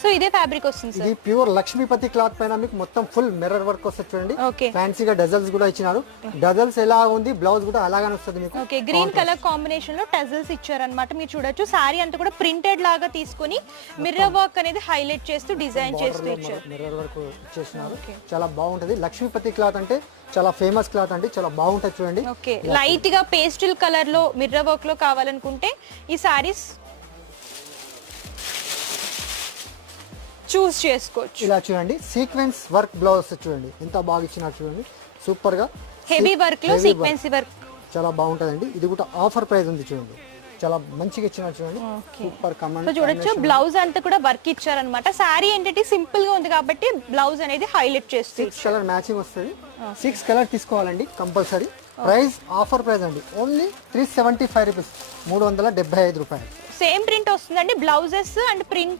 So ఇదే fabric వస్తుంది sir. ఇది ప్యూర్ లక్ష్మీపతి క్లాత్ పైన మీకు మొత్తం ఫుల్ మిర్రర్ వర్క్ వస్తుంది చూడండి. ఓకే ఫ్యాన్సీగా డజల్స్ కూడా ఇచ్చినారు. డజల్స్ ఎలా ఉంది, బ్లౌజ్ కూడా అలాగానే వస్తుంది మీకు. ఓకే గ్రీన్ కలర్ కాంబినేషన్ లో టజల్స్ ఇచ్చారన్నమాట. మీరు చూడొచ్చు సారీ అంతా కూడా ప్రింటెడ్ లాగా తీసుకొని మిర్రర్ వర్క్ అనేది హైలైట్ చేస్తూ డిజైన్ చేస్తూ ఇచ్చారు. మిర్రర్ వర్క్ ఇచ్చేసినారు. చాలా బాగుంటది. లక్ష్మీపతి క్లాత్ అంటే చాలా ఫేమస్ క్లాత్ అండి, చాలా బాగుంటది చూడండి. ఓకే లైట్ గా పేస్టల్ కలర్ లో మిర్రర్ వర్క్ లో కావాలనుకుంటే ఈ సారీస్ చూస్ చేసుకోవచ్చు. ఇలా చూడండి సీక్వెన్స్ వర్క్ బ్లౌజ్ చూడండి ఎంత బాగా ఇచ్చినారు చూడండి. సూపర్ గా హెవీ వర్క్ లో సీక్వెన్సీ వర్క్ చాలా బాగుంటదండి. ఇది కూడా ఆఫర్ ప్రైస్ ఉంది చూడండి. చాలా మంచిగా ఇచ్చినారు చూడండి. Super command. సో చూడొచ్చు బ్లౌజ్ అంతా కూడా వర్క్ ఇచ్చారన్నమాట. సారీ ఏంటంటే సింపుల్ గా ఉంది కాబట్టి బ్లౌజ్ అనేది హైలైట్ చేస్తుంది. 6 కలర్ మ్యాచింగ్ వస్తుంది. 6 కలర్ తీసుకోవాలండి కంపల్సరీ. ప్రైస్ ఆఫర్ ప్రైస్ అండి, ఓన్లీ 375 రూపీస్, 375 రూపాయలు. సేమ్ ప్రింట్ వస్తుందండి. Blouses and print